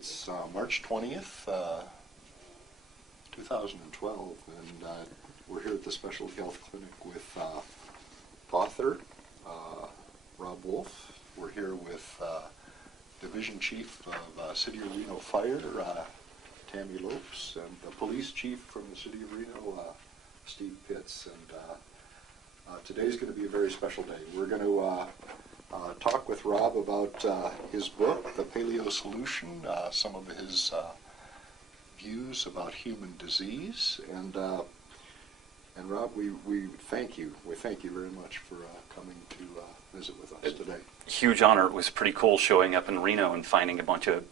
It's March 20th, 2012, and we're here at the Specialty Health Clinic with author Robb. We're here with Division Chief of City of Reno Fire, Tammy Lopes, and the Police Chief from the City of Reno, Steve Pitts. And today's going to be a very special day. We're going to talk with Robb about his book, The Paleo Solution, some of his views about human disease, and Robb, we thank you. We thank you very much for coming to visit with us today. Huge honor. It was pretty cool showing up in Reno and finding a bunch of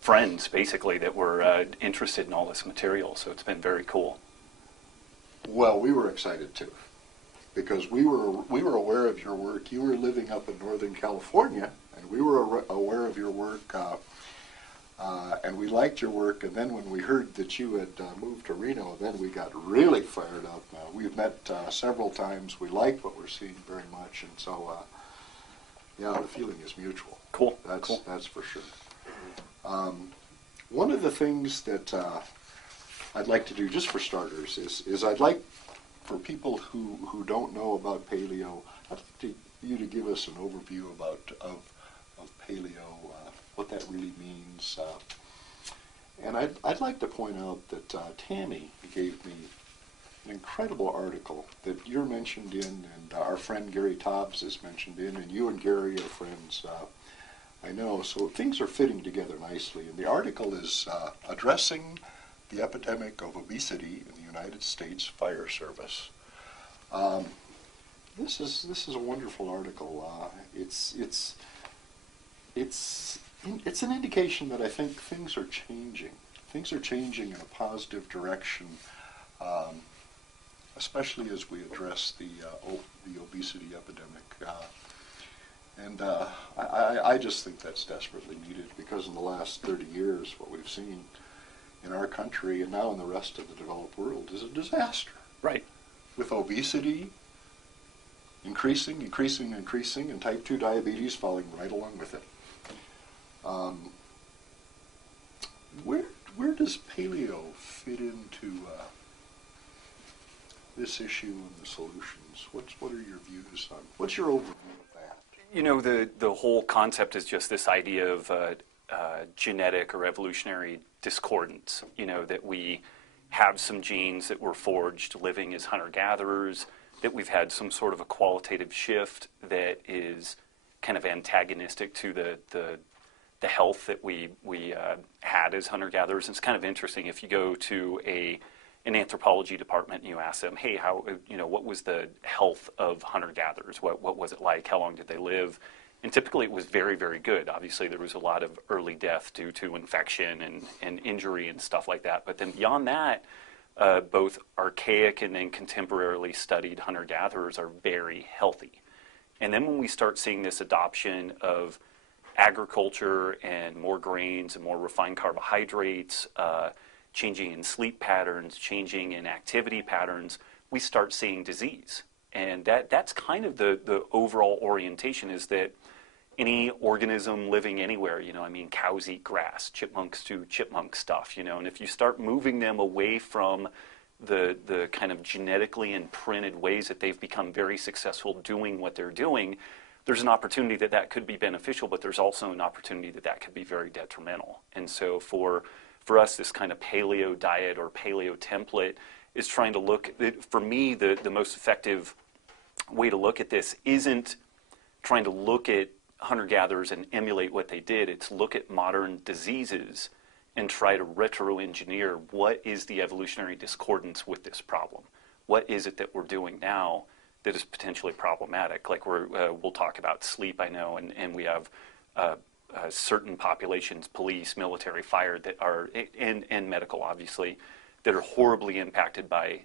friends, basically, that were interested in all this material. So it's been very cool. Well, we were excited too, because we were aware of your work. You were living up in Northern California, and we were aware of your work, and we liked your work. And then when we heard that you had moved to Reno, then we got really fired up. We've met several times. We like what we're seeing very much, and so yeah, the feeling is mutual. Cool. That's for sure. One of the things that I'd like to do, just for starters, is I'd like for people who don't know about paleo, I'd like you to give us an overview of paleo, what that really means. And I'd like to point out that Tammy gave me an incredible article that you're mentioned in, and our friend Gary Tobbs is mentioned in, and you and Gary are friends, I know. So things are fitting together nicely. And the article is addressing the epidemic of obesity in the United States Fire Service. This is a wonderful article. It's an indication that I think things are changing. Things are changing in a positive direction, especially as we address the obesity epidemic. And I just think that's desperately needed, because in the last 30 years, what we've seen in our country and now in the rest of the developed world is a disaster. Right. With obesity increasing, and type 2 diabetes following right along with it. Where does paleo fit into this issue and the solutions? What are your views on? What's your overview of that? You know, the whole concept is just this idea of genetic or evolutionary discordance. You know, that we have some genes that were forged living as hunter-gatherers, that we've had some sort of a qualitative shift that is kind of antagonistic to the health that we had as hunter-gatherers. And it's kind of interesting if you go to an anthropology department and you ask them, hey, what was the health of hunter-gatherers? What was it like? How long did they live? And typically it was very, very good. Obviously there was a lot of early death due to infection and injury and stuff like that. But then beyond that, both archaic and then contemporarily studied hunter-gatherers are very healthy. And then when we start seeing this adoption of agriculture and more grains and more refined carbohydrates, changing in sleep patterns, changing in activity patterns, we start seeing disease. And that's kind of the overall orientation, is that any organism living anywhere, cows eat grass, chipmunks do chipmunk stuff, and if you start moving them away from the kind of genetically imprinted ways that they've become very successful doing what they're doing, there's an opportunity that could be beneficial, but there's also an opportunity that could be very detrimental. And so for us, this kind of paleo diet or paleo template is trying to look, for me, the most effective way to look at this isn't trying to look at hunter-gatherers and emulate what they did. It's look at modern diseases and try to retro-engineer what is the evolutionary discordance with this problem. What is it that we're doing now that is potentially problematic? Like we'll talk about sleep, I know, and we have certain populations, police, military, fire, that are, and medical, obviously, that are horribly impacted by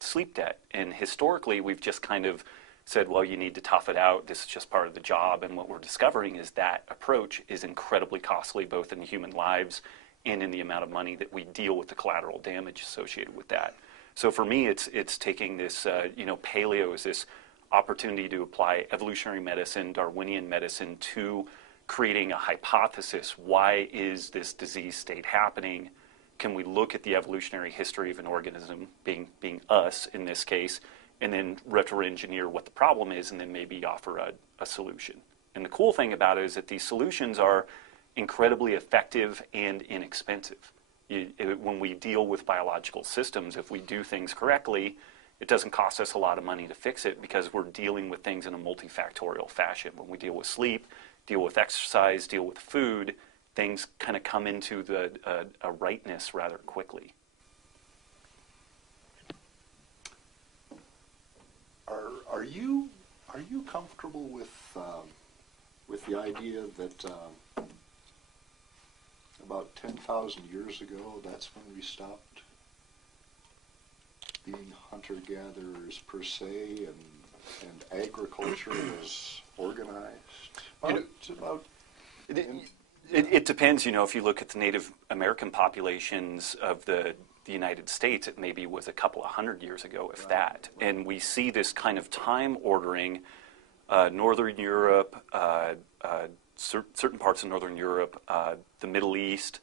sleep debt. And historically, we've just kind of said, well, you need to tough it out. This is just part of the job. And what we're discovering is that approach is incredibly costly, both in human lives and in the amount of money that we deal with the collateral damage associated with that. So for me, it's taking this, paleo as this opportunity to apply evolutionary medicine, Darwinian medicine to creating a hypothesis. Why is this disease state happening? Can we look at the evolutionary history of an organism, being us in this case, and then retro-engineer what the problem is, and then maybe offer a solution? And the cool thing about it is that these solutions are incredibly effective and inexpensive. When we deal with biological systems, if we do things correctly, it doesn't cost us a lot of money to fix it because we're dealing with things in a multifactorial fashion. When we deal with sleep, deal with exercise, deal with food, things kind of come into a rightness rather quickly. Are you comfortable with the idea that about 10,000 years ago, that's when we stopped being hunter-gatherers per se, and agriculture was organized? It depends. If you look at the Native American populations of the United States, it maybe was a couple of hundred years ago, if that. And we see this kind of time ordering. Northern Europe, certain parts of Northern Europe, the Middle East.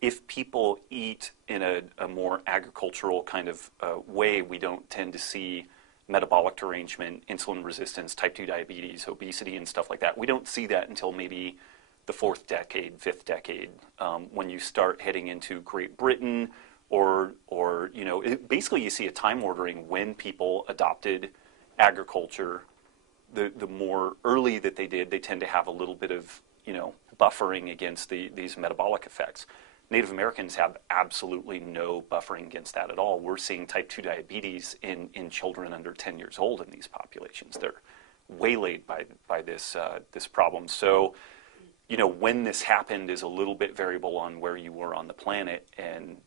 If people eat in a more agricultural kind of way, we don't tend to see metabolic derangement, insulin resistance, type 2 diabetes, obesity, and stuff like that. We don't see that until maybe the fourth decade, fifth decade, when you start heading into Great Britain, or basically you see a time ordering when people adopted agriculture. The more early that they did, they tend to have a little bit of buffering against these metabolic effects. Native Americans have absolutely no buffering against that at all. We're seeing type 2 diabetes in children under 10 years old in these populations. They're waylaid by this problem. So, when this happened is a little bit variable on where you were on the planet, and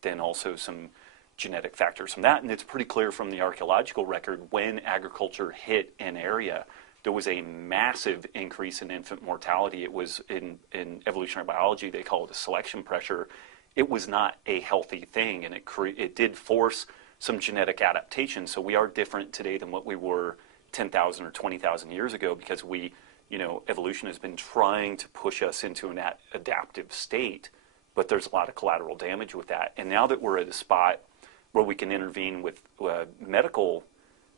then also some genetic factors from that. And it's pretty clear from the archaeological record, when agriculture hit an area, there was a massive increase in infant mortality. It was in evolutionary biology, they call it a selection pressure. It was not a healthy thing, and it did force some genetic adaptation. So we are different today than what we were 10,000 or 20,000 years ago, because evolution has been trying to push us into an adaptive state, but there's a lot of collateral damage with that. And now that we're at a spot where we can intervene with medical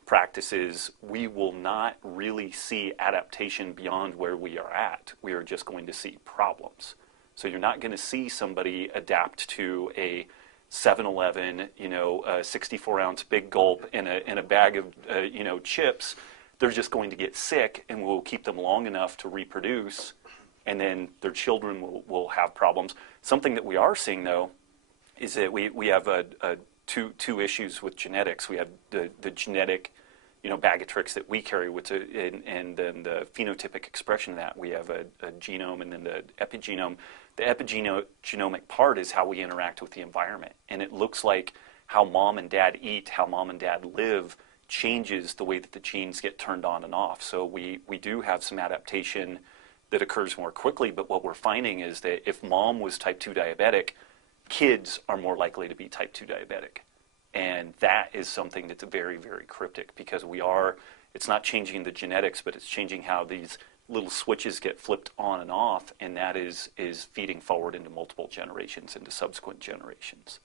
practices, we will not really see adaptation beyond where we are at. We are just going to see problems. So you're not going to see somebody adapt to a 7-Eleven, a 64-ounce big gulp in a bag of chips. They're just going to get sick, and we'll keep them long enough to reproduce, and then their children will have problems. Something that we are seeing, though, is that we have two issues with genetics. We have the genetic, bag of tricks that we carry, and then the phenotypic expression of that. We have a genome and then the epigenome. The epigenomic part is how we interact with the environment, and it looks like how mom and dad eat, how mom and dad live, changes the way that the genes get turned on and off. So we do have some adaptation that occurs more quickly, but what we're finding is that if mom was type 2 diabetic, kids are more likely to be type 2 diabetic. And that is something that's very, very cryptic, because it's not changing the genetics, but it's changing how these little switches get flipped on and off, and that is feeding forward into multiple generations, into subsequent generations.